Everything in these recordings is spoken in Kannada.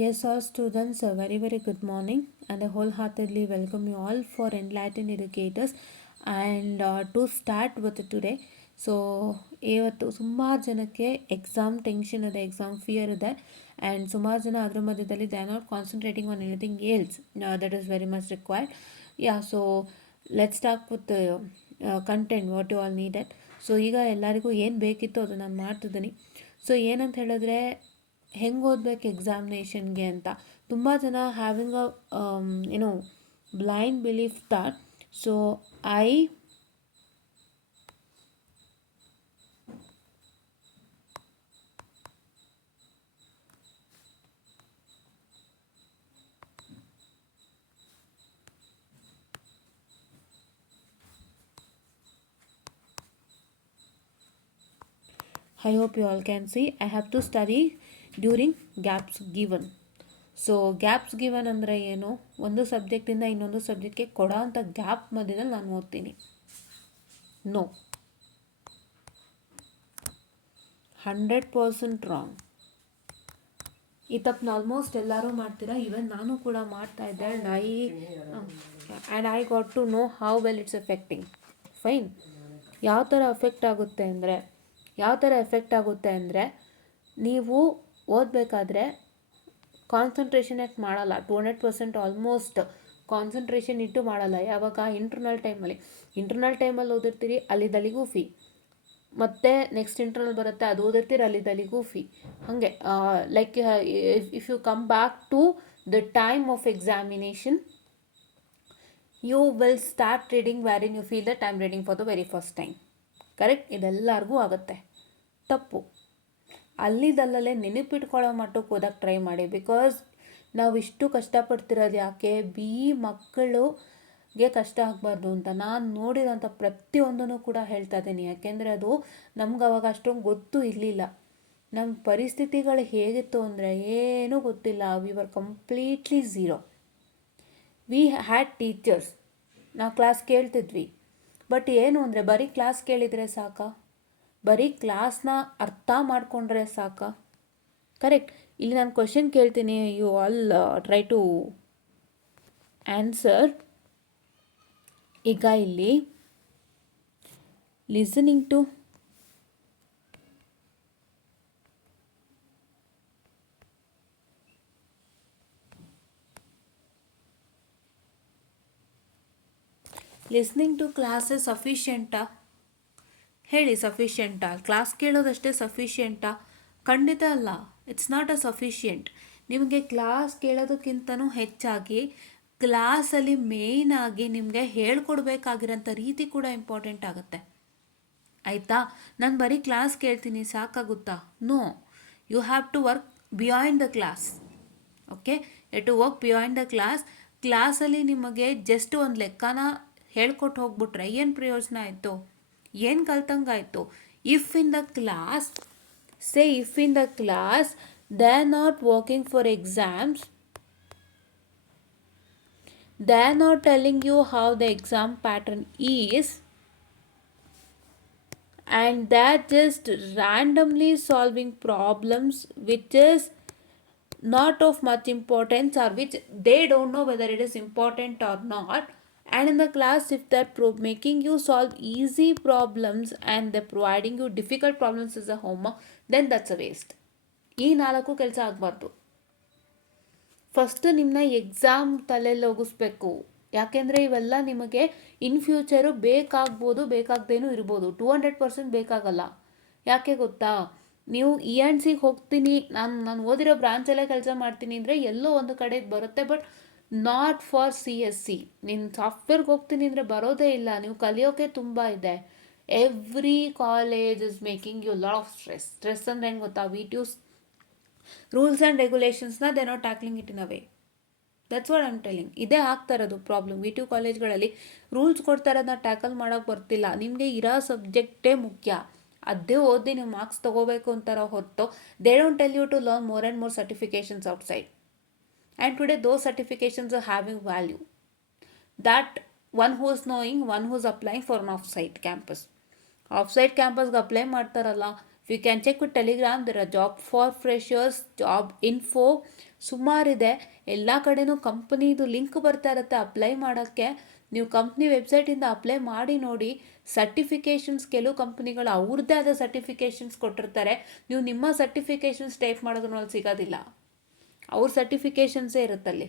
Yes, all students, a very, very good morning, and I wholeheartedly welcome you all for Enlightened Educators. And to start with today, so ಇವತ್ತು ಸುಮಾರು ಜನಕ್ಕೆ ಎಕ್ಸಾಮ್ ಟೆನ್ಷನ್ ಇದೆ, ಎಕ್ಸಾಮ್ ಫಿಯರ್ ಇದೆ, ಆ್ಯಂಡ್ ಸುಮಾರು ಜನ ಅದ್ರ ಮಧ್ಯದಲ್ಲಿ they are not concentrating on anything else that is very much required. Yeah, so let's start with content what you all needed. So ಈಗ ಎಲ್ಲರಿಗೂ ಏನು ಬೇಕಿತ್ತು ಅದು ನಾನು ಮಾಡ್ತಿದ್ದೀನಿ. ಸೊ ಏನಂತ ಹೇಳಿದ್ರೆ, ಹೆಂಗೆ ಓದಬೇಕು ಎಕ್ಸಾಮಿನೇಷನ್ಗೆ ಅಂತ ತುಂಬ ಜನ ಹ್ಯಾವಿಂಗ್ ಅ ಏನೋ blind belief that. So I hope you all can see. I have to study during gaps given. So gaps given ಅಂದರೆ ಏನು? ಒಂದು ಸಬ್ಜೆಕ್ಟಿಂದ ಇನ್ನೊಂದು ಸಬ್ಜೆಕ್ಟ್ಗೆ ಕೊಡೋ ಅಂಥ ಗ್ಯಾಪ್ ಮಧ್ಯದಲ್ಲಿ ನಾನು ಓದ್ತೀನಿ. No, 100% wrong. ಈ ತಪ್ಪನ್ನ ಆಲ್ಮೋಸ್ಟ್ ಎಲ್ಲರೂ ಮಾಡ್ತೀರಾ, ಈವನ್ ನಾನು ಕೂಡ ಮಾಡ್ತಾ ಇದ್ದೆ. And I got to know how well it's affecting. Fine. ಯಾವ ಥರ ಎಫೆಕ್ಟ್ ಆಗುತ್ತೆ ಅಂದರೆ ನೀವು ಓದಬೇಕಾದ್ರೆ ಕಾನ್ಸಂಟ್ರೇಷನ್ ಯಾಕೆ ಮಾಡಲ್ಲ, 200% ಆಲ್ಮೋಸ್ಟ್ ಕಾನ್ಸಂಟ್ರೇಷನ್ ಇಟ್ಟು ಮಾಡಲ್ಲ. ಯಾವಾಗ? ಇಂಟರ್ನಲ್ ಟೈಮಲ್ಲಿ ಓದಿರ್ತೀರಿ, ಅಲ್ಲಿದಲ್ಲಿಗೂ ಫೀ, ಮತ್ತು ನೆಕ್ಸ್ಟ್ ಇಂಟರ್ನಲ್ ಬರುತ್ತೆ, ಅದು ಓದಿರ್ತೀರಿ, ಅಲ್ಲಿದಲ್ಲಿಗೂ ಫೀ. ಹಾಗೆ like if you come back to the time of examination, you will start reading wherein you feel that I am reading for the very first time. Correct? ಇದೆಲ್ಲರಿಗೂ ಆಗುತ್ತೆ. ತಪ್ಪು. ಅಲ್ಲಿದಲ್ಲೇ ನೆನಪಿಟ್ಕೊಳ್ಳೋ ಮಟ್ಟಕ್ಕೆ ಓದಕ್ಕೆ ಟ್ರೈ ಮಾಡಿ. ಬಿಕಾಸ್ ನಾವು ಇಷ್ಟು ಕಷ್ಟಪಡ್ತಿರೋದು ಯಾಕೆ? ಮಕ್ಕಳಿಗೆ ಕಷ್ಟ ಆಗಬಾರ್ದು ಅಂತ. ನಾನು ನೋಡಿರೋಂಥ ಪ್ರತಿಯೊಂದನ್ನು ಕೂಡ ಹೇಳ್ತಾ ಇದ್ದೀನಿ. ಯಾಕೆಂದರೆ ಅದು ನಮ್ಗೆ ಅವಾಗ ಅಷ್ಟೊಂದು ಗೊತ್ತೂ ಇರಲಿಲ್ಲ. ನಮ್ಮ ಪರಿಸ್ಥಿತಿಗಳು ಹೇಗಿತ್ತು ಅಂದರೆ ಏನೂ ಗೊತ್ತಿಲ್ಲ. We were completely zero. We had teachers, ನಾವು ಕ್ಲಾಸ್ ಕೇಳ್ತಿದ್ವಿ. ಬಟ್ ಏನು ಅಂದರೆ ಬರೀ ಕ್ಲಾಸ್ ಕೇಳಿದರೆ ಸಾಕಾ? ಬರೀ ಕ್ಲಾಸ್ನ ಅರ್ಥ ಮಾಡಿಕೊಂಡ್ರೆ ಸಾಕಾ? ಕರೆಕ್ಟ್. ಇಲ್ಲಿ ನಾನು ಕ್ವಶನ್ ಕೇಳ್ತೀನಿ, you all try to answer. ಈಗ ಇಲ್ಲಿ ಲಿಸನಿಂಗ್ ಟು ಕ್ಲಾಸಸ್ ಸಫಿಷಿಯೆಂಟಾ? ಹೇಳಿ, ಸಫಿಷಿಯೆಂಟಾ? ಕ್ಲಾಸ್ ಕೇಳೋದಷ್ಟೇ ಸಫಿಷಿಯೆಂಟಾ? ಖಂಡಿತ ಅಲ್ಲ. It's not a sufficient. ನಿಮಗೆ ಕ್ಲಾಸ್ ಕೇಳೋದಕ್ಕಿಂತನೂ ಹೆಚ್ಚಾಗಿ ಕ್ಲಾಸಲ್ಲಿ ಮೇಯ್ನಾಗಿ ನಿಮಗೆ ಹೇಳ್ಕೊಡ್ಬೇಕಾಗಿರೋಂಥ ರೀತಿ ಕೂಡ ಇಂಪಾರ್ಟೆಂಟ್ ಆಗುತ್ತೆ. ಆಯಿತಾ? ನಾನು ಬರೀ ಕ್ಲಾಸ್ ಕೇಳ್ತೀನಿ ಸಾಕಾಗುತ್ತಾ? No, you have to work beyond the class. Okay, you to work beyond the class. ಕ್ಲಾಸಲ್ಲಿ ನಿಮಗೆ ಜಸ್ಟ್ ಒಂದು ಲೆಕ್ಕನ ಹೇಳ್ಕೊಟ್ಟು ಹೋಗ್ಬಿಟ್ರೆ ಏನು ಪ್ರಯೋಜನ ಆಯಿತು? ಏನು ಕಲ್ತಂಗಾಯಿತು? If in the class they are not working for exams, they are not telling you how the exam pattern is, and they are just randomly solving problems which is not of much importance, or which they don't know whether it is important or not. And in the class, if they're making you solve easy problems and they're providing you difficult problems as a homework, then that's a waste. ಈ 4 ಕೆಲಸ ಆಗಬಾರ್ದು. ಫಸ್ಟು ನಿಮ್ಮನ್ನ ಎಕ್ಸಾಮ್ ತಲೆಯಲ್ಲಿ ಹೋಗಿಸ್ಬೇಕು. ಯಾಕೆಂದರೆ ಇವೆಲ್ಲ ನಿಮಗೆ ಇನ್ ಫ್ಯೂಚರು ಬೇಕಾಗ್ಬೋದು, ಬೇಕಾಗ್ದೇನೂ ಇರ್ಬೋದು. 200% ಬೇಕಾಗಲ್ಲ. ಯಾಕೆ ಗೊತ್ತಾ? ನೀವು E&C ಹೋಗ್ತೀನಿ, ನಾನು ಓದಿರೋ ಬ್ರಾಂಚಲ್ಲೇ ಕೆಲಸ ಮಾಡ್ತೀನಿ ಅಂದರೆ ಎಲ್ಲೋ ಒಂದು ಕಡೆ ಬರುತ್ತೆ. But not for CSC. ನೀನು ಸಾಫ್ಟ್ವೇರ್ಗೆ ಹೋಗ್ತೀನಿ ಅಂದರೆ ಬರೋದೇ ಇಲ್ಲ. ನೀವು ಕಲಿಯೋಕೆ ತುಂಬ ಇದೆ. Every college is making you lot of stress ಅಂದರೆ ಏನು ಗೊತ್ತಾ? VTUs ರೂಲ್ಸ್ ಆ್ಯಂಡ್ ರೆಗ್ಯುಲೇಷನ್ಸ್ನ they not tackling it in a way. That's what I am telling. ಇದೇ ಆಗ್ತಾ ಇರೋದು ಪ್ರಾಬ್ಲಮ್. VTU ಕಾಲೇಜ್ಗಳಲ್ಲಿ ರೂಲ್ಸ್ ಕೊಡ್ತಾರೋದನ್ನ ಟ್ಯಾಕಲ್ ಮಾಡೋಕ್ಕೆ ಬರ್ತಿಲ್ಲ. ನಿಮಗೆ ಇರೋ ಸಬ್ಜೆಕ್ಟೇ ಮುಖ್ಯ, ಅದೇ ಓದಿ ನೀವು ಮಾರ್ಕ್ಸ್ ತೊಗೋಬೇಕು ಅಂತಾರೋ ಹೊರತು they don't tell you to learn more and more certifications outside. And today those certifications are having value. that one who is knowing, one who is applying for an off-site campus. Off site ಕ್ಯಾಂಪಸ್ಗೆ ಅಪ್ಲೈ ಮಾಡ್ತಾರಲ್ಲ, you can check with Telegram, there are job for freshers, job info, ಸುಮಾರಿದೆ. ಎಲ್ಲ ಕಡೆನೂ ಕಂಪ್ನಿದು ಲಿಂಕ್ ಬರ್ತಾ ಇರುತ್ತೆ ಅಪ್ಲೈ ಮಾಡೋಕ್ಕೆ. ನೀವು ಕಂಪ್ನಿ ವೆಬ್ಸೈಟಿಂದ ಅಪ್ಲೈ ಮಾಡಿ ನೋಡಿ. ಸರ್ಟಿಫಿಕೇಷನ್ಸ್ ಕೆಲವು ಕಂಪ್ನಿಗಳು ಅವ್ರದ್ದೇ ಆದ ಸರ್ಟಿಫಿಕೇಷನ್ಸ್ ಕೊಟ್ಟಿರ್ತಾರೆ. ನೀವು ನಿಮ್ಮ ಸರ್ಟಿಫಿಕೇಷನ್ಸ್ ಟೈಪ್ ಮಾಡೋದ್ರಲ್ಲಿ ಅಲ್ಲಿ ಸಿಗೋದಿಲ್ಲ, ಅವ್ರ ಸರ್ಟಿಫಿಕೇಷನ್ಸೇ ಇರುತ್ತಲ್ಲಿ.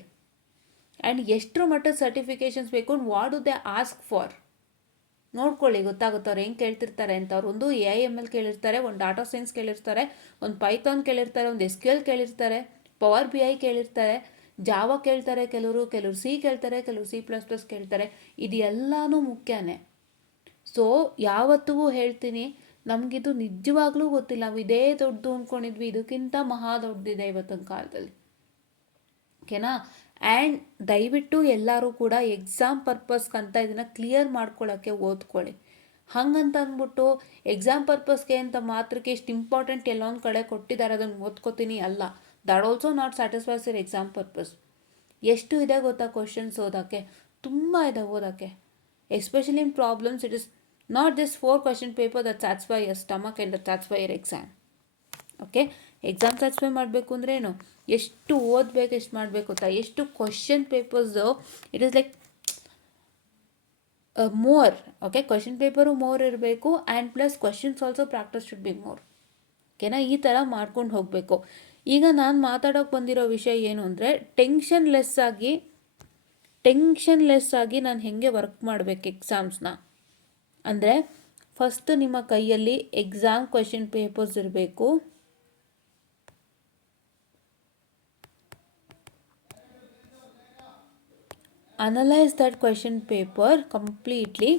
ಆ್ಯಂಡ್ ಎಷ್ಟರ ಮಟ್ಟದ ಸರ್ಟಿಫಿಕೇಷನ್ಸ್ ಬೇಕು, what do they ask for ನೋಡ್ಕೊಳ್ಳಿ, ಗೊತ್ತಾಗುತ್ತೆ ಅವ್ರು ಹೆಂಗೆ ಕೇಳ್ತಿರ್ತಾರೆ ಅಂತ. ಅವ್ರು ಒಂದು AIML ಕೇಳಿರ್ತಾರೆ, ಒಂದು ಡಾಟಾ ಸೈನ್ಸ್ ಕೇಳಿರ್ತಾರೆ, ಒಂದು ಪೈಥಾನ್ ಕೇಳಿರ್ತಾರೆ, ಒಂದು SQL ಕೇಳಿರ್ತಾರೆ, ಪವರ್ BI ಕೇಳಿರ್ತಾರೆ, ಜಾವಾ ಕೇಳ್ತಾರೆ, ಕೆಲವರು ಸಿ ಕೇಳ್ತಾರೆ, ಕೆಲವರು C++ ಕೇಳ್ತಾರೆ. ಇದು ಎಲ್ಲನೂ ಮುಖ್ಯನೇ. ಸೊ ಯಾವತ್ತಿಗೂ ಹೇಳ್ತೀನಿ, ನಮಗಿದು ನಿಜವಾಗ್ಲೂ ಗೊತ್ತಿಲ್ಲ. ನಾವು ಇದೇ ದೊಡ್ಡದು ಅಂದ್ಕೊಂಡಿದ್ವಿ, ಇದಕ್ಕಿಂತ ಮಹಾ ದೊಡ್ಡದಿದೆ ಇವತ್ತಿನ ಕಾಲದಲ್ಲಿ. ಓಕೆನಾ? ಆ್ಯಂಡ್ ದಯವಿಟ್ಟು ಎಲ್ಲರೂ ಕೂಡ ಎಕ್ಸಾಮ್ ಪರ್ಪಸ್ಗಂತ ಇದನ್ನು ಕ್ಲಿಯರ್ ಮಾಡ್ಕೊಳ್ಳೋಕ್ಕೆ ಓದ್ಕೊಳ್ಳಿ. ಹಂಗಂತ ಅಂದ್ಬಿಟ್ಟು ಎಕ್ಸಾಮ್ ಪರ್ಪಸ್ಗೆ ಅಂತ ಮಾತ್ರಕ್ಕೆ ಇಷ್ಟು ಇಂಪಾರ್ಟೆಂಟ್ ಎಲ್ಲೊಂದು ಕಡೆ ಕೊಟ್ಟಿದ್ದಾರೆ ಅದನ್ನು ಓದ್ಕೋತೀನಿ ಅಲ್ಲ. That also not satisfies your exam purpose. ಎಷ್ಟು ಇದೆ ಗೊತ್ತಾ ಕ್ವಶನ್ಸ್ ಓದೋಕ್ಕೆ? ತುಂಬ ಇದೆ ಓದೋಕ್ಕೆ. Especially in problems, it is not this 4 question paper that satisfy your stomach and that satisfy your exam. Okay, exam satisfy ಮಾಡಬೇಕು ಅಂದರೆ ಏನು, ಎಷ್ಟು ಓದಬೇಕು, ಎಷ್ಟು ಮಾಡಬೇಕು ಗೊತ್ತಾ? ಎಷ್ಟು question papers, it is like more. Okay, question paper more ಇರಬೇಕು and plus questions also practice should be more. ಓಕೆನಾ? ಈ ಥರ ಮಾಡ್ಕೊಂಡು ಹೋಗಬೇಕು. ಈಗ ನಾನು ಮಾತಾಡೋಕ್ಕೆ ಬಂದಿರೋ ವಿಷಯ ಏನು ಅಂದರೆ, ಟೆನ್ಷನ್ಲೆಸ್ ಆಗಿ ನಾನು ಹೇಗೆ ವರ್ಕ್ ಮಾಡಬೇಕು ಎಕ್ಸಾಮ್ಸ್ನ ಅಂದರೆ, ಫಸ್ಟ್ ನಿಮ್ಮ ಕೈಯಲ್ಲಿ ಎಕ್ಸಾಮ್ ಕ್ವಶನ್ ಪೇಪರ್ಸ್ ಇರಬೇಕು. Analyse that question paper completely.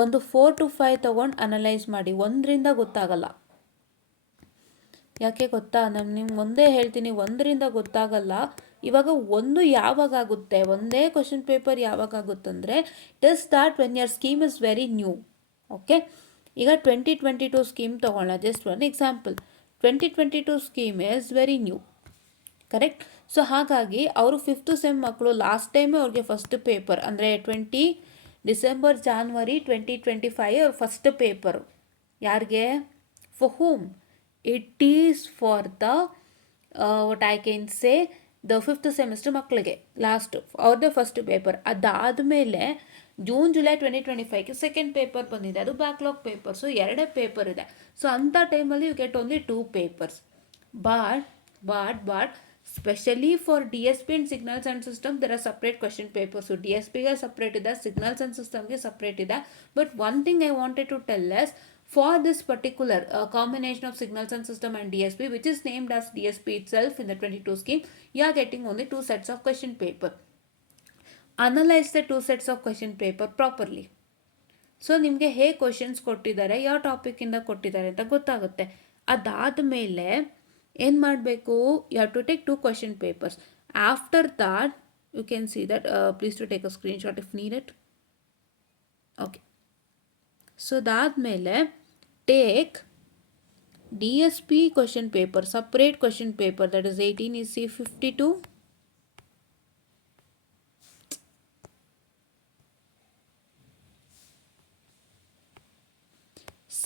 ಒಂದು 4 to 5 ತೊಗೊಂಡು ಅನಲೈಸ್ ಮಾಡಿ. 1ರಿಂದ ಗೊತ್ತಾಗಲ್ಲ. ಯಾಕೆ ಗೊತ್ತಾ? ನಾನು ನಿಮ್ಗೆ ಒಂದೇ ಹೇಳ್ತೀನಿ, 1ರಿಂದ ಗೊತ್ತಾಗಲ್ಲ. ಇವಾಗ ಒಂದು ಯಾವಾಗ ಆಗುತ್ತೆ, ಒಂದೇ ಕ್ವಶನ್ ಪೇಪರ್ ಯಾವಾಗ ಆಗುತ್ತಂದರೆ, it is start when your scheme is very new. Okay, ಈಗ 2022 ಸ್ಕೀಮ್ ತೊಗೊಳ್ಳೋಣ, just one example. 2022 scheme is very new, correct? So ಹಾಗಾಗಿ ಅವರು 5th ಸೆಮ್ ಮಕ್ಕಳು ಲಾಸ್ಟ್ ಟೈಮೇ ಅವ್ರಿಗೆ ಫಸ್ಟ್ ಪೇಪರ್ ಅಂದರೆ December January 2025 ಅವ್ರ ಫಸ್ಟ್ ಪೇಪರು. ಯಾರಿಗೆ? For whom? It is for the what I can say the 5th semester ಮಕ್ಕಳಿಗೆ ಲಾಸ್ಟು ಅವ್ರದ್ದೇ ಫಸ್ಟ್ ಪೇಪರ್. ಅದಾದಮೇಲೆ June July 2025ಗೆ ಸೆಕೆಂಡ್ ಪೇಪರ್ ಬಂದಿದೆ, ಅದು ಬ್ಯಾಕ್ಲಾಗ್ ಪೇಪರ್. ಸೊ 2 ಪೇಪರ್ ಇದೆ. ಸೊ ಅಂಥ ಟೈಮಲ್ಲಿ you get only 2 papers. But specially for DSP and signals and system there are separate question papers. DSPಗೆ ಸಪ್ರೇಟ್ ಇದೆ, ಸಿಗ್ನಲ್ಸ್ ಆ್ಯಂಡ್ ಸಿಸ್ಟಮ್ಗೆ ಸಪ್ರೇಟ್ ಇದೆ. But one thing I wanted to tell us, for this particular combination of signals and system and DSP, which is named as DSP itself in the 22 scheme, you are getting only 2 sets of question paper. Analyze the 2 sets of question paper properly. So ನಿಮಗೆ ಹೇಗೆ ಕ್ವಶನ್ಸ್ ಕೊಟ್ಟಿದ್ದಾರೆ, ಯಾವ ಟಾಪಿಕ್ಕಿಂದ ಕೊಟ್ಟಿದ್ದಾರೆ ಅಂತ ಗೊತ್ತಾಗುತ್ತೆ. ಅದಾದಮೇಲೆ ಏನು ಮಾಡಬೇಕು, you have to take 2 question papers. After that you can see that please to take a screenshot if needed. Okay, so ಅದಾದಮೇಲೆ take DSP question paper, separate question paper, that is 18 EC 52,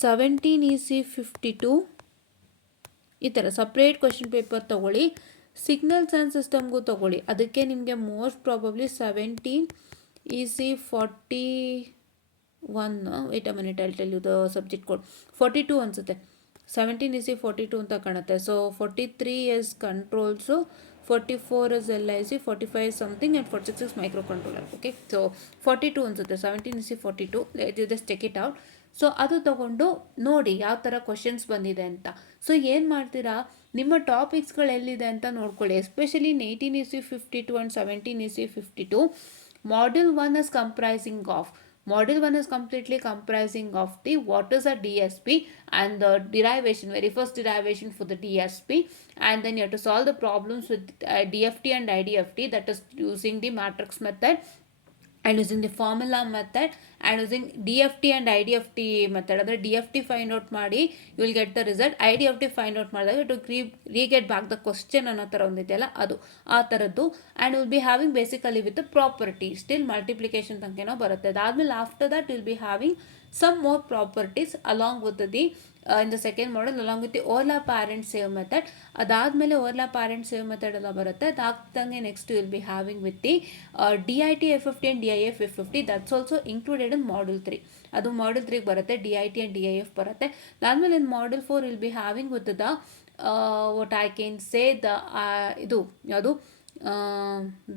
17 EC 52, ಈ ಥರ ಸಪ್ರೇಟ್ ಕ್ವಶನ್ ಪೇಪರ್ ತೊಗೊಳ್ಳಿ. ಸಿಗ್ನಲ್ಸ್ ಆ್ಯಂಡ್ ಸಿಸ್ಟಮ್ಗೂ ತೊಗೊಳ್ಳಿ. ಅದಕ್ಕೆ ನಿಮಗೆ most probably 17 EC 41, wait a minute, I'll tell you the subject code, 42 ಅನಿಸುತ್ತೆ. 17 EC 42 ಅಂತ ಕಾಣುತ್ತೆ. ಸೊ 43 is controls, 44 is LIC, 45 is something and 46 is microcontroller. Okay, so 42 ಅನಿಸುತ್ತೆ, 17 EC 42. You just check it out. So ಅದು ತಗೊಂಡು ನೋಡಿ ಯಾವ ಥರ ಕ್ವಶನ್ಸ್ ಬಂದಿದೆ ಅಂತ. ಸೊ ಏನು ಮಾಡ್ತೀರಾ, ನಿಮ್ಮ ಟಾಪಿಕ್ಸ್ಗಳು ಎಲ್ಲಿದೆ ಅಂತ ನೋಡ್ಕೊಳ್ಳಿ. Especially in 18 EC 52 and 17 EC 52, Module 1 is comprising of, Module 1 is completely comprising of the what is a DSP and the derivation, very first derivation for the DSP, and then you have to solve the problems with DFT and IDFT, that is using the matrix method and using the formula method and using DFT and IDFT method. ಅಂದರೆ DFT ಫೈಂಡ್ ಔಟ್ ಮಾಡಿ you will get the result. IDFT find out ಮಾಡಿದಾಗ to reget back the question ಅನ್ನೋ ಥರ ಒಂದಿದೆಯಲ್ಲ ಅದು, ಆ ಥರದ್ದು. And will be having basically with property still multiplication ತನಕನೋ ಬರುತ್ತೆ. ಅದಾದಮೇಲೆ after that will be having some more properties along with the in the second model along with the overlap parent save method. ಅದಾದಮೇಲೆ overlap parent save method ಎಲ್ಲ ಬರುತ್ತೆ. ಅದಾಗ್ದಂಗೆ next will be having with the DIT F50 and DIF F50. That's also included in module 3. ಅದು ಮಾಡ್ಯೂಲ್ 3 ಬರುತ್ತೆ, DIT and DIF ಬರುತ್ತೆ. ಅದಾದಮೇಲೆ in module 4 will be having with the what I can say the ಇದು ಯಾವುದು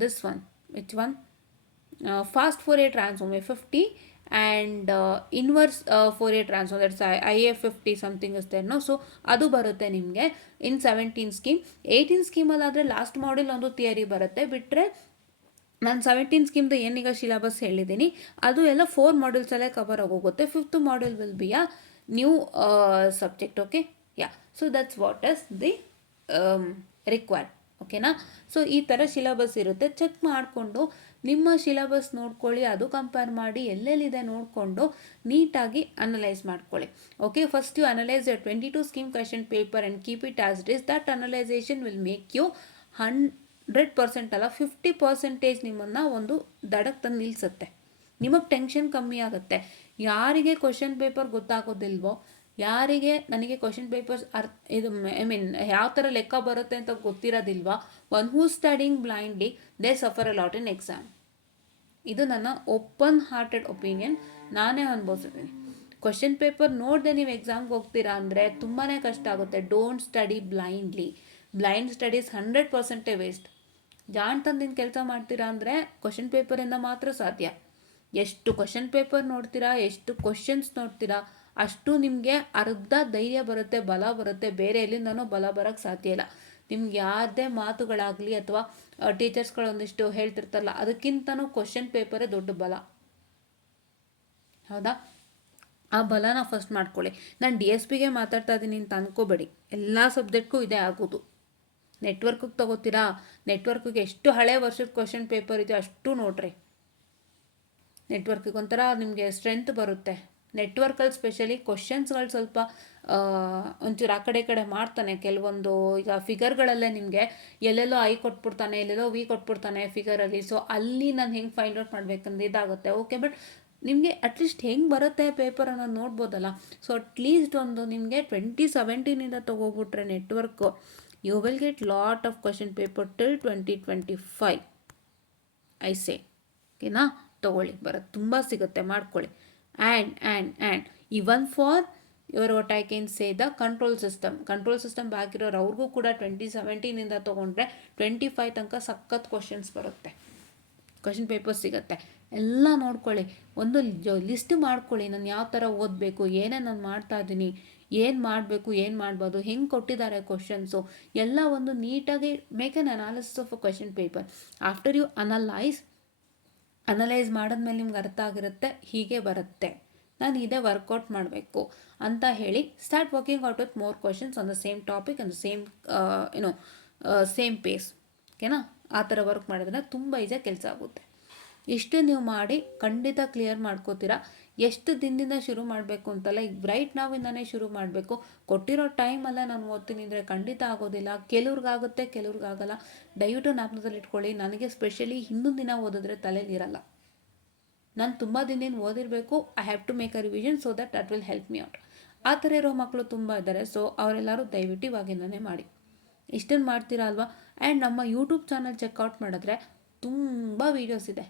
this one, which one, fast Fourier transform F50 and inverse Fourier transform, that's IF50 something is there, no? So ಅದು ಬರುತ್ತೆ ನಿಮಗೆ ಇನ್ 17 ಸ್ಕೀಮ್. 18 ಸ್ಕೀಮಲ್ಲಾದರೆ ಲಾಸ್ಟ್ ಮಾಡ್ಯೂಲ್ ಒಂದು ಥಿಯರಿ ಬರುತ್ತೆ, ಬಿಟ್ಟರೆ ನಾನು 17 ಸ್ಕೀಮ್ದು ಏನೀಗ ಸಿಲೆಬಸ್ ಹೇಳಿದ್ದೀನಿ ಅದು ಎಲ್ಲ 4 ಮಾಡ್ಯೂಲ್ಸಲ್ಲೇ ಕವರ್ ಆಗೋಗುತ್ತೆ. 5th module will be a new subject. Okay, yeah, so that's what is the required. ಓಕೆನಾ? ಸೊ ಈ ಥರ ಸಿಲೆಬಸ್ ಇರುತ್ತೆ. ಚೆಕ್ ಮಾಡಿಕೊಂಡು ನಿಮ್ಮ ಸಿಲೆಬಸ್ ನೋಡ್ಕೊಳ್ಳಿ, ಅದು ಕಂಪೇರ್ ಮಾಡಿ ಎಲ್ಲೆಲ್ಲಿದೆ ನೋಡಿಕೊಂಡು ನೀಟಾಗಿ ಅನಲೈಸ್ ಮಾಡ್ಕೊಳ್ಳಿ. Okay, first you analyse your 22 scheme question paper and keep it as it is. That analysation will make you 100% ಅಲ್ಲ 50% ನಿಮ್ಮನ್ನು ಒಂದು ದಡಕ್ಕೆ ತಂದು ನಿಲ್ಲಿಸುತ್ತೆ. ನಿಮಗೆ ಟೆನ್ಷನ್ ಕಮ್ಮಿ ಆಗುತ್ತೆ. ಯಾರಿಗೆ ಕ್ವೆಶನ್ ಪೇಪರ್ ಗೊತ್ತಾಗೋದಿಲ್ವೋ, ಯಾರಿಗೆ ನನಗೆ ಕ್ವೆಶನ್ ಪೇಪರ್ಸ್ ಇದು ಯಾವ ಥರ ಲೆಕ್ಕ ಬರುತ್ತೆ ಅಂತ ಗೊತ್ತಿರೋದಿಲ್ವಾ, one who studying blindly they suffer a lot in exam. ಇದು ನನ್ನ ಓಪನ್ ಹಾರ್ಟೆಡ್ ಒಪಿನಿಯನ್, ನಾನೇ ಅನುಭವಿಸಿದ್ದೀನಿ. ಕ್ವೆಶನ್ ಪೇಪರ್ ನೋಡದೆ ನೀವು ಎಕ್ಸಾಮ್ಗೆ ಹೋಗ್ತೀರಾ ಅಂದರೆ ತುಂಬಾ ಕಷ್ಟ ಆಗುತ್ತೆ. Don't study blindly. Blind studies 100% waste. ಜಾಣ್ ತಂದಿನ ಕೆಲಸ ಮಾಡ್ತೀರಾ ಅಂದರೆ ಕ್ವೆಶನ್ ಪೇಪರಿಂದ ಮಾತ್ರ ಸಾಧ್ಯ. ಎಷ್ಟು ಕ್ವೆಶನ್ ಪೇಪರ್ ನೋಡ್ತೀರಾ, ಎಷ್ಟು ಕ್ವಶನ್ಸ್ ನೋಡ್ತೀರಾ, ಅಷ್ಟು ನಿಮಗೆ ಅರ್ಧ ಧೈರ್ಯ ಬರುತ್ತೆ, ಬಲ ಬರುತ್ತೆ. ಬೇರೆ ಎಲ್ಲಿಂದನೂ ಬಲ ಬರೋಕ್ಕೆ ಸಾಧ್ಯ ಇಲ್ಲ. ನಿಮ್ಗೆ ಯಾವುದೇ ಮಾತುಗಳಾಗಲಿ ಅಥವಾ ಟೀಚರ್ಸ್ಗಳೊಂದಿಷ್ಟು ಹೇಳ್ತಿರ್ತಾರಲ್ಲ, ಅದಕ್ಕಿಂತನೂ ಕ್ವೆಶನ್ ಪೇಪರೇ ದೊಡ್ಡ ಬಲ. ಹೌದಾ? ಆ ಬಲನ ಫಸ್ಟ್ ಮಾಡ್ಕೊಳ್ಳಿ. ನಾನು DSPಗೆ ಮಾತಾಡ್ತಾ ಇದ್ದೀನಿ ಅಂತ ಅಂದ್ಕೋಬೇಡಿ, ಎಲ್ಲ ಸಬ್ಜೆಕ್ಟ್ಗೂ ಇದೇ ಆಗೋದು. ನೆಟ್ವರ್ಕಿಗೆ ತಗೋತೀರಾ, ನೆಟ್ವರ್ಕಿಗೆ ಎಷ್ಟು ಹಳೆ ವರ್ಷದ ಕ್ವೆಶನ್ ಪೇಪರ್ ಇದೆ ಅಷ್ಟು ನೋಡ್ರಿ. ನೆಟ್ವರ್ಕಿಗೆ ಒಂಥರ ನಿಮಗೆ ಸ್ಟ್ರೆಂತ್ ಬರುತ್ತೆ. ನೆಟ್ವರ್ಕಲ್ಲಿ ಸ್ಪೆಷಲಿ ಕ್ವಶನ್ಸ್ಗಳು ಸ್ವಲ್ಪ ಒಂಚೂರು ಆ ಕಡೆ ಮಾಡ್ತಾನೆ. ಕೆಲವೊಂದು ಈಗ ಫಿಗರ್ಗಳಲ್ಲೇ ನಿಮಗೆ ಎಲ್ಲೆಲ್ಲೋ ಐ ಕೊಟ್ಬಿಡ್ತಾನೆ, ಎಲ್ಲೆಲ್ಲೋ ವಿ ಕೊಟ್ಬಿಡ್ತಾನೆ ಫಿಗರಲ್ಲಿ. ಸೊ ಅಲ್ಲಿ ನಾನು ಹೆಂಗೆ ಫೈಂಡ್ ಔಟ್ ಮಾಡಬೇಕಂದ್ರೆ ಇದಾಗುತ್ತೆ. ಓಕೆ, ಬಟ್ ನಿಮಗೆ ಅಟ್ಲೀಸ್ಟ್ ಹೆಂಗೆ ಬರುತ್ತೆ ಪೇಪರ್ ಅನ್ನೋದು ನೋಡ್ಬೋದಲ್ಲ. ಸೊ ಅಟ್ಲೀಸ್ಟ್ ಒಂದು ನಿಮಗೆ 2017 ತೊಗೋಬಿಟ್ರೆ network, you will get lot of question paper till 2025 I say. ಓಕೆನಾ? ತೊಗೊಳ್ಳಿ, ಬರುತ್ತೆ, ತುಂಬ ಸಿಗುತ್ತೆ, ಮಾಡ್ಕೊಳ್ಳಿ. And even for your what I can say the control system back ಇರೋರು ಅವ್ರಿಗೂ ಕೂಡ 2017 ತೊಗೊಂಡ್ರೆ 25 ತನಕ ಸಖತ್ ಕ್ವಶನ್ಸ್ ಬರುತ್ತೆ, ಕ್ವಶನ್ ಪೇಪರ್ಸ್ ಸಿಗುತ್ತೆ. ಎಲ್ಲ ನೋಡ್ಕೊಳ್ಳಿ, ಒಂದು ಲಿಸ್ಟ್ ಮಾಡ್ಕೊಳ್ಳಿ. ನಾನು ಯಾವ ಥರ ಓದಬೇಕು, ಏನೇನು ನಾನು ಮಾಡ್ತಾ ಇದ್ದೀನಿ, ಏನು ಮಾಡಬೇಕು, ಏನು ಮಾಡ್ಬೋದು, ಹೆಂಗೆ ಕೊಟ್ಟಿದ್ದಾರೆ ಕ್ವಶನ್ಸು ಎಲ್ಲ ಒಂದು ನೀಟಾಗಿ make an analysis of a question paper. After you analyse ಮಾಡಿದ್ಮೇಲೆ ನಿಮ್ಗೆ ಅರ್ಥ ಆಗಿರುತ್ತೆ, ಹೀಗೆ ಬರುತ್ತೆ, ನಾನು ಇದೇ ವರ್ಕೌಟ್ ಮಾಡಬೇಕು ಅಂತ ಹೇಳಿ start working out with more questions on the same topic on the same pace. ಓಕೆನಾ? ಆ ಥರ ವರ್ಕ್ ಮಾಡಿದ್ರೆ ತುಂಬ ಈಸಿಯಾಗಿ ಕೆಲಸ ಆಗುತ್ತೆ. ಇಷ್ಟು ನೀವು ಮಾಡಿ ಖಂಡಿತ ಕ್ಲಿಯರ್ ಮಾಡ್ಕೋತೀರಾ. ಎಷ್ಟು ದಿನದಿಂದ ಶುರು ಮಾಡಬೇಕು ಅಂತಲ್ಲ, ಈಗ ರೈಟ್ ನಾವಿಂದನೇ ಶುರು ಮಾಡಬೇಕು. ಕೊಟ್ಟಿರೋ ಟೈಮಲ್ಲೇ ನಾನು ಓದ್ತೀನಿ ಅಂದರೆ ಖಂಡಿತ ಆಗೋದಿಲ್ಲ. ಕೆಲವ್ರಿಗಾಗುತ್ತೆ, ಕೆಲವ್ರಿಗಾಗಲ್ಲ. ದಯವಿಟ್ಟು ಜ್ಞಾಪಕದಲ್ಲಿ ಇಟ್ಕೊಳ್ಳಿ, ನನಗೆ ಸ್ಪೆಷಲಿ ಹಿಂದಿನ ದಿನ ಓದಿದ್ರೆ ತಲೆಯಲ್ಲಿರಲ್ಲ. ನಾನು ತುಂಬ ದಿನದಿಂದ ಓದಿರಬೇಕು. I have to make a revision so that will help me out. ಆ ಥರ ಇರೋ ಮಕ್ಕಳು ತುಂಬ ಇದ್ದಾರೆ. ಸೊ ಅವರೆಲ್ಲರೂ ದಯವಿಟ್ಟು ಇವಾಗಿಂದನೇ ಮಾಡಿ. ಇಷ್ಟನ್ನು ಮಾಡ್ತೀರಾ ಅಲ್ವಾ? ಆ್ಯಂಡ್ ನಮ್ಮ ಯೂಟ್ಯೂಬ್ ಚಾನಲ್ ಚೆಕ್ಔಟ್ ಮಾಡಿದ್ರೆ ತುಂಬ ವೀಡಿಯೋಸ್ ಇದೆ.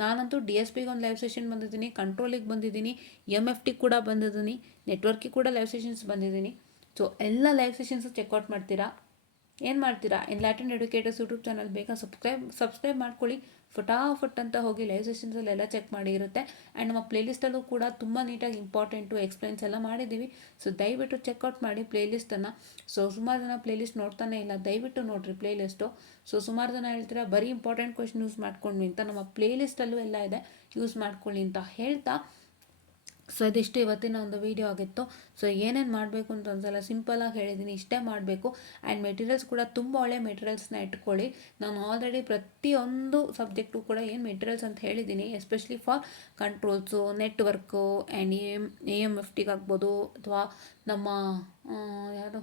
ನಾನಂತೂ DSPಗೆ ಒಂದು ಲೈವ್ ಸೆಷನ್ ಬಂದಿದ್ದೀನಿ, ಕಂಟ್ರೋಲಿಗೆ ಬಂದಿದ್ದೀನಿ, MFT ಕೂಡ ಬಂದಿದ್ದೀನಿ, ನೆಟ್ವರ್ಕಿಗೆ ಕೂಡ ಲೈವ್ ಸೆಷನ್ಸ್ ಬಂದಿದ್ದೀನಿ. ಸೊ ಎಲ್ಲ ಲೈವ್ ಸೆಷನ್ಸು ಚೆಕ್ಔಟ್ ಮಾಡ್ತೀರಾ. ಏನು ಮಾಡ್ತೀರಾ? ಎನ್ಲೈಟೆಂಡ್ ಎಡ್ಯುಕೇಟರ್ಸ್ ಯೂಟ್ಯೂಬ್ ಚಾನಲ್ ಬೇಗ ಸಬ್ಸ್ಕ್ರೈಬ್ ಮಾಡ್ಕೊಳ್ಳಿ. ಫಟಾಫಟ್ ಅಂತ ಹೋಗಿ ಲೈವ್ ಸೆಷನ್ಸಲ್ಲೆಲ್ಲ ಚೆಕ್ ಮಾಡಿ ಇರುತ್ತೆ. ಆ್ಯಂಡ್ ನಮ್ಮ ಪ್ಲೇಲಿಸ್ಟಲ್ಲೂ ಕೂಡ ತುಂಬ ನೀಟಾಗಿ ಇಂಪಾರ್ಟೆಂಟು ಎಕ್ಸ್ಪ್ಲೈನ್ಸ್ ಎಲ್ಲ ಮಾಡಿದ್ದೀವಿ. ಸೊ ದಯವಿಟ್ಟು ಚೆಕ್ಔಟ್ ಮಾಡಿ ಪ್ಲೇಲಿಸ್ಟನ್ನು. ಸೊ ಸುಮಾರು ಜನ ಪ್ಲೇಲಿಸ್ಟ್ ನೋಡ್ತಾನೆ ಇಲ್ಲ, ದಯವಿಟ್ಟು ನೋಡಿರಿ ಪ್ಲೇಲಿಸ್ಟು. ಸೊ ಸುಮಾರು ಜನ ಹೇಳ್ತೀರಾ ಬರೀ ಇಂಪಾರ್ಟೆಂಟ್ ಕ್ವೆಶ್ಚನ್ ಯೂಸ್ ಮಾಡ್ಕೊಂಡ್ವಿ ಅಂತ. ನಮ್ಮ ಪ್ಲೇಲಿಸ್ಟಲ್ಲೂ ಎಲ್ಲ ಇದೆ, ಯೂಸ್ ಮಾಡ್ಕೊಳ್ಳಿ ಅಂತ ಹೇಳ್ತಾ, ಸೊ ಇದಿಷ್ಟು ಇವತ್ತಿನ ಒಂದು ವೀಡಿಯೋ ಆಗಿತ್ತು. ಸೊ ಏನೇನು ಮಾಡಬೇಕು ಅಂತ ಒಂದ್ಸಲ ಸಿಂಪಲಾಗಿ ಹೇಳಿದ್ದೀನಿ, ಇಷ್ಟೇ ಮಾಡಬೇಕು. ಆ್ಯಂಡ್ ಮೆಟೀರಿಯಲ್ಸ್ ಕೂಡ ತುಂಬ ಒಳ್ಳೆ ಮೆಟೀರಿಯಲ್ಸ್ನ ಇಟ್ಕೊಳ್ಳಿ. ನಾನು ಆಲ್ರೆಡಿ ಪ್ರತಿಯೊಂದು ಸಬ್ಜೆಕ್ಟು ಕೂಡ ಏನು ಮೆಟೀರಿಯಲ್ಸ್ ಅಂತ ಹೇಳಿದ್ದೀನಿ, especially for controls, network and AMFTಗೆ ಆಗ್ಬೋದು, ಅಥವಾ ನಮ್ಮ ಯಾರು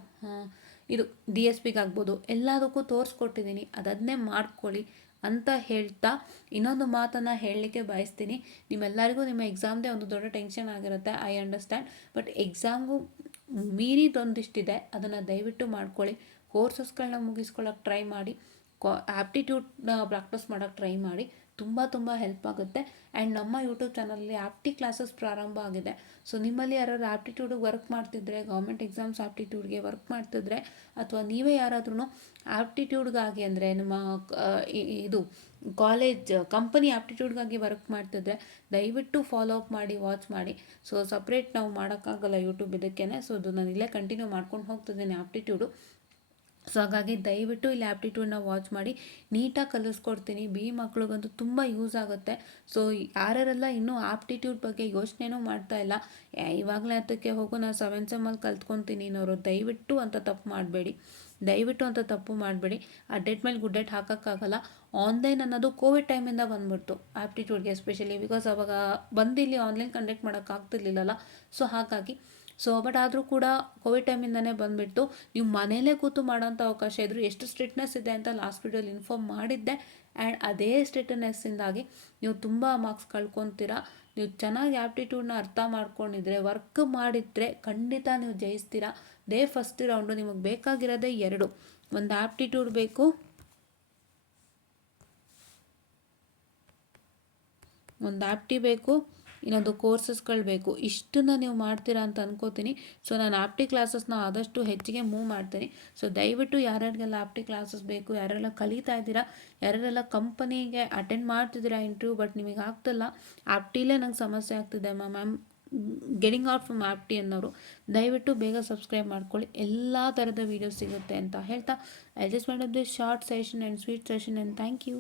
ಇದು DSPಗೆ ಆಗ್ಬೋದು, ಎಲ್ಲದಕ್ಕೂ ತೋರಿಸ್ಕೊಟ್ಟಿದ್ದೀನಿ, ಅದನ್ನೇ ಮಾಡ್ಕೊಳ್ಳಿ ಅಂತ ಹೇಳ್ತಾ ಇನ್ನೊಂದು ಮಾತನ್ನು ಹೇಳಲಿಕ್ಕೆ ಬಯಸ್ತೀನಿ. ನಿಮ್ಮೆಲ್ಲರಿಗೂ ನಿಮ್ಮ ಎಕ್ಸಾಮ್ದೇ ಒಂದು ದೊಡ್ಡ ಟೆನ್ಷನ್ ಆಗಿರುತ್ತೆ, ಐ ಅಂಡರ್ಸ್ಟ್ಯಾಂಡ್. ಬಟ್ ಎಕ್ಸಾಮ್ಗೂ ಮೀರಿದೊಂದಿಷ್ಟಿದೆ, ಅದನ್ನು ದಯವಿಟ್ಟು ಮಾಡ್ಕೊಳ್ಳಿ. ಕೋರ್ಸಸ್ಗಳನ್ನ ಮುಗಿಸ್ಕೊಳ್ಳೋಕೆ ಟ್ರೈ ಮಾಡಿ, ಆ್ಯಪ್ಟಿಟ್ಯೂಡ್ನ ಪ್ರಾಕ್ಟೀಸ್ ಮಾಡೋಕ್ಕೆ ಟ್ರೈ ಮಾಡಿ. ತುಂಬ ಹೆಲ್ಪ್ ಆಗುತ್ತೆ. ಆ್ಯಂಡ್ ನಮ್ಮ ಯೂಟ್ಯೂಬ್ ಚಾನಲಲ್ಲಿ ಆಪ್ಟಿ ಕ್ಲಾಸಸ್ ಪ್ರಾರಂಭ ಆಗಿದೆ. ಸೊ ನಿಮ್ಮಲ್ಲಿ ಯಾರಾದ್ರು ಆಪ್ಟಿಟ್ಯೂಡಿಗೆ ವರ್ಕ್ ಮಾಡ್ತಿದ್ರೆ, ಗೌರ್ಮೆಂಟ್ ಎಕ್ಸಾಮ್ಸ್ ಆಪ್ಟಿಟ್ಯೂಡ್ಗೆ ವರ್ಕ್ ಮಾಡ್ತಿದ್ರೆ, ಅಥವಾ ನೀವೇ ಯಾರಾದ್ರೂ ಆಪ್ಟಿಟ್ಯೂಡ್ಗಾಗಿ ಅಂದರೆ ನಿಮ್ಮ ಇದು ಕಾಲೇಜ್ ಕಂಪನಿ ಆಪ್ಟಿಟ್ಯೂಡ್ಗಾಗಿ ವರ್ಕ್ ಮಾಡ್ತಿದ್ರೆ ದಯವಿಟ್ಟು ಫಾಲೋ ಅಪ್ ಮಾಡಿ, ವಾಚ್ ಮಾಡಿ. ಸೊ ಸಪ್ರೇಟ್ ನಾವು ಮಾಡೋಕ್ಕಾಗಲ್ಲ ಯೂಟ್ಯೂಬ್ ಇದಕ್ಕೇ. ಸೊ ಅದು ನಾನು ಇಲ್ಲೇ ಕಂಟಿನ್ಯೂ ಮಾಡ್ಕೊಂಡು ಹೋಗ್ತಿದ್ದೀನಿ ಆಪ್ಟಿಟ್ಯೂಡು. ಸೊ ಹಾಗಾಗಿ ದಯವಿಟ್ಟು ಇಲ್ಲಿ ಆ್ಯಪ್ಟಿಟ್ಯೂಡ್ನ ವಾಚ್ ಮಾಡಿ, ನೀಟಾಗಿ ಕಲಿಸ್ಕೊಡ್ತೀನಿ. ಮಕ್ಳಿಗಂತೂ ತುಂಬ ಯೂಸ್ ಆಗುತ್ತೆ. ಸೊ ಯಾರ್ಯಾರೆಲ್ಲ ಇನ್ನೂ ಆಪ್ಟಿಟ್ಯೂಡ್ ಬಗ್ಗೆ ಯೋಚನೆನೂ ಮಾಡ್ತಾ ಇಲ್ಲ, ಇವಾಗಲೇ ಅದಕ್ಕೆ ಹೋಗು ನಾನು 7th ಸೆಮ್ಮಲ್ಲಿ ಕಲ್ತ್ಕೊತೀನಿ ಅನ್ನೋರು ದಯವಿಟ್ಟು ಅಂತ ತಪ್ಪು ಮಾಡಬೇಡಿ. ಆ ಡೆಟ್ ಮೇಲೆ ಗುಡ್ ಡೆಟ್ ಹಾಕೋಕ್ಕಾಗಲ್ಲ. ಆನ್ಲೈನ್ ಅನ್ನೋದು ಕೋವಿಡ್ ಟೈಮಿಂದ ಬಂದ್ಬಿಡ್ತು ಆಪ್ಟಿಟ್ಯೂಡ್ಗೆ ಎಸ್ಪೆಷಲಿ, ಬಿಕಾಸ್ ಅವಾಗ ಬಂದಿಲ್ಲಿ ಆನ್ಲೈನ್ ಕಂಡಕ್ಟ್ ಮಾಡೋಕ್ಕಾಗ್ತಿರ್ಲಿಲ್ಲಲ್ಲ. ಸೊ ಹಾಗಾಗಿ ಬಟ್ ಆದರೂ ಕೂಡ ಕೋವಿಡ್ ಟೈಮಿಂದನೇ ಬಂದುಬಿಟ್ಟು ನೀವು ಮನೇಲೇ ಕೂತು ಮಾಡೋಂಥ ಅವಕಾಶ ಇದ್ದರೂ ಎಷ್ಟು ಸ್ಟ್ರಿಕ್ಟ್ನೆಸ್ ಇದೆ ಅಂತ ಲಾಸ್ಟ್ ವೀಡಿಯೋಲಿ ಇನ್ಫಾರ್ಮ್ ಮಾಡಿದ್ದೆ. ಆ್ಯಂಡ್ ಅದೇ ಸ್ಟ್ರಿಕ್ಟ್ನೆಸ್ಸಿಂದಾಗಿ ನೀವು ತುಂಬ ಮಾರ್ಕ್ಸ್ ಕಳ್ಕೊತೀರಾ. ನೀವು ಚೆನ್ನಾಗಿ ಆ್ಯಪ್ಟಿಟ್ಯೂಡ್ನ ಅರ್ಥ ಮಾಡ್ಕೊಂಡಿದ್ರೆ, ವರ್ಕ್ ಮಾಡಿದರೆ ಖಂಡಿತ ನೀವು ಜಯಿಸ್ತೀರಾ. ಫಸ್ಟ್ ರೌಂಡು ನಿಮಗೆ ಬೇಕಾಗಿರೋದೇ 2, ಒಂದು ಆ್ಯಪ್ಟಿಟ್ಯೂಡ್ ಬೇಕು, ಬೇಕು, ಇನ್ನೊಂದು ಕೋರ್ಸಸ್ಗಳು ಬೇಕು. ಇಷ್ಟನ್ನು ನೀವು ಮಾಡ್ತೀರಾ ಅಂತ ಅನ್ಕೋತೀನಿ. ಸೊ ನಾನು ಆಪ್ಟಿ ಕ್ಲಾಸಸ್ನ ಆದಷ್ಟು ಹೆಚ್ಚಿಗೆ ಮೂವ್ ಮಾಡ್ತೀನಿ. ಸೊ ದಯವಿಟ್ಟು ಯಾರ್ಯಾರಿಗೆಲ್ಲ ಆಪ್ಟಿ ಕ್ಲಾಸಸ್ ಬೇಕು, ಯಾರೆಲ್ಲ ಕಲಿತಾ ಇದ್ದೀರಾ, ಯಾರೆಲ್ಲ ಕಂಪನಿಗೆ ಅಟೆಂಡ್ ಮಾಡ್ತಿದ್ದೀರಾ ಇಂಟರ್ವ್ಯೂ, ಬಟ್ ನಿಮಗೆ ಆಗ್ತಿಲ್ಲ, ಆಪ್ಟಿಲೇ ನಂಗೆ ಸಮಸ್ಯೆ ಆಗ್ತಿದೆ ಮ್ಯಾಮ್, ಗೆಟಿಂಗ್ ಔಟ್ ಫ್ರಮ್ ಆಪ್ಟಿ ಅನ್ನೋರು ದಯವಿಟ್ಟು ಬೇಗ ಸಬ್ಸ್ಕ್ರೈಬ್ ಮಾಡ್ಕೊಳ್ಳಿ. ಎಲ್ಲ ಥರದ ವೀಡಿಯೋಸ್ ಸಿಗುತ್ತೆ ಅಂತ ಹೇಳ್ತಾ I just made up this short session and sweet session and thank you.